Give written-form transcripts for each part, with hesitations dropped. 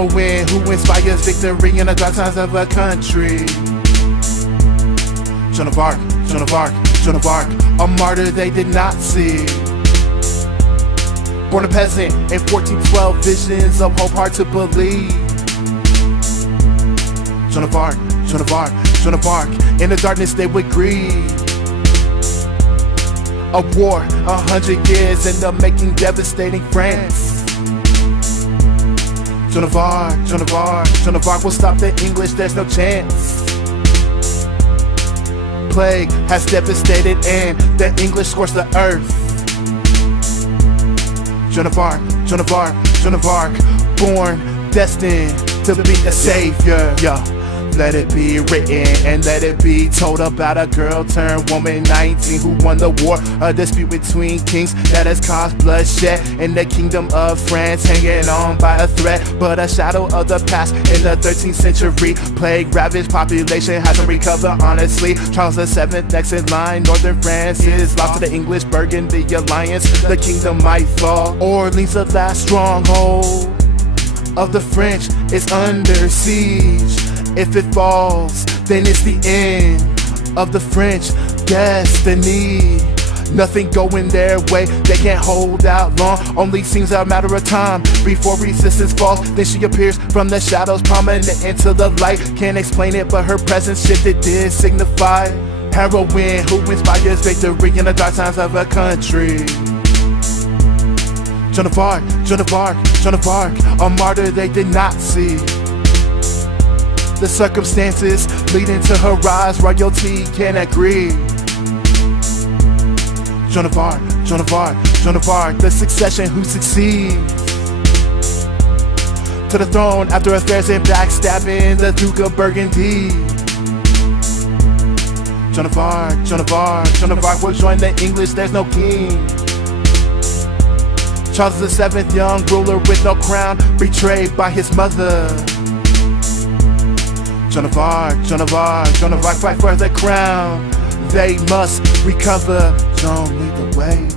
heroine who inspires victory in the dark times of a country. Joan of Arc, Joan of Arc, Joan of Arc, a martyr they did not see. Born a peasant in 1412, visions of hope hard to believe. Joan of Arc, Joan of Arc, Joan of Arc, in the darkness they would grieve. A war, 100 years in the making, devastating France. Joan of Arc, Joan of Arc, Joan of Arc will stop the English, there's no chance. Plague has devastated and the English scorched the earth. Joan of Arc, Joan of Arc, Joan of Arc, born, destined to be a savior. Yo, let it be written and let it be told about a girl turned woman 19 who won the war, a dispute between kings that has caused bloodshed in the kingdom of France, hanging on by a thread, but a shadow of the past in the 13th century. Plague ravaged population hasn't recovered honestly. Charles VII next in line, northern France is lost to the English, Burgundy alliance, the kingdom might fall. Orleans, the last stronghold of the French, is under siege. If it falls, then it's the end of the French destiny. Nothing going their way, they can't hold out long. Only seems a matter of time before resistance falls. Then she appears from the shadows, prominent into the light. Can't explain it, but her presence shifted did signify. Heroine who inspires victory in the dark times of a country. Joan of Arc, Joan of Arc, Joan of Arc, a martyr they did not see. The circumstances leading to her rise, royalty can't agree. Joan of Arc, Joan of Arc, Joan of Arc, the succession who succeeds to the throne after affairs and backstabbing the Duke of Burgundy. Joan of Arc, Joan of Arc, Joan of Arc will join the English, there's no king. Charles VII, young ruler with no crown, betrayed by his mother. Joan of Arc, Joan of Arc, Joan of Arc, fight for the crown. They must recover. Joan, lead the way.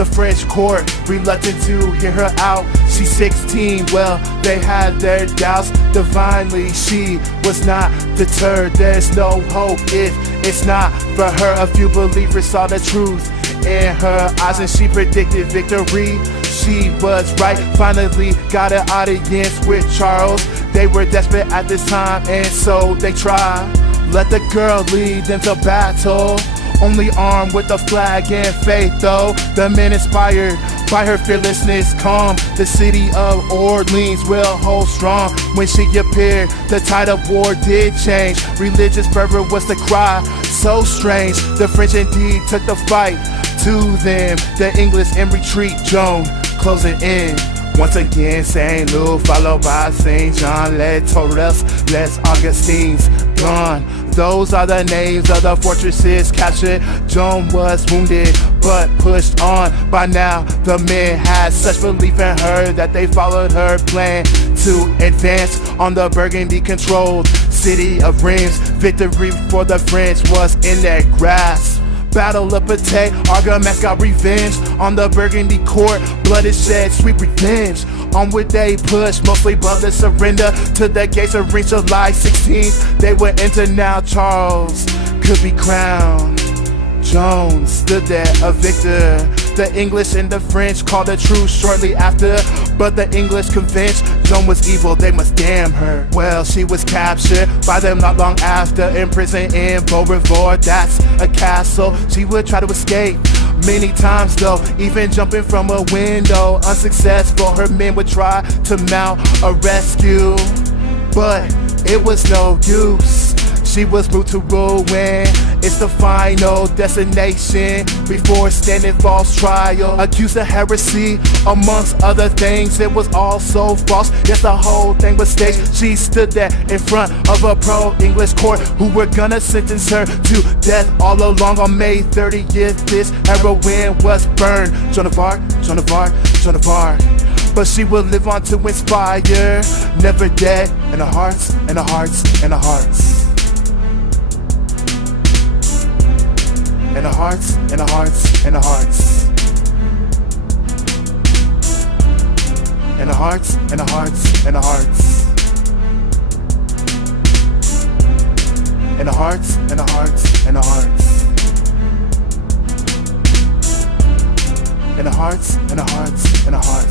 The French court reluctant to hear her out. She's 16, well, they had their doubts. Divinely, she was not deterred. There's no hope if it's not for her. A few believers saw the truth in her eyes and she predicted victory. She was right, finally got an audience with Charles. They were desperate at this time and so they tried. Let the girl lead them to battle, only armed with a flag and faith though. The men inspired by her fearlessness calm. The city of Orleans will hold strong. When she appeared, the tide of war did change. Religious fervor was the cry, so strange. The French indeed took the fight to them. The English in retreat, Joan closing in. Once again, St. Louis followed by St. John, Les Torres, Les Augustines gone. Those are the names of the fortresses captured. Joan was wounded but pushed on. By now the men had such belief in her that they followed her plan to advance on the Burgundy controlled city of Reims. Victory for the French was in their grasp. Battle of Patay, Argonauts got revenge on the Burgundy court. Blood is shed, sweet revenge. Onward they push, mostly bloodless surrender to the gates of Reims. July 16th, they were enter now. Charles could be crowned. Joan stood there a victor. The English and the French called a truce shortly after, but the English convinced Joan was evil, they must damn her. Well, she was captured by them not long after, imprisoned in Beaurevoir. That's a castle. She would try to escape, Many times though, even jumping from a window, unsuccessful, her men would try to mount a rescue, but it was no use. She was moved to ruin. It's the final destination before standing false trial. Accused of heresy, amongst other things. It was all so false, yes, the whole thing was staged. She stood there in front of a pro-English court who were gonna sentence her to death all along. On May 30th, this heroine was burned. Joan of Arc, Joan of Arc, Joan of Arc. But she will live on to inspire, never dead in our hearts, in our hearts, in our hearts. In our hearts, in our hearts, in our hearts. In our hearts, in our hearts, in our hearts. In our hearts, in our hearts, in our hearts. In our hearts, in our hearts, in our hearts.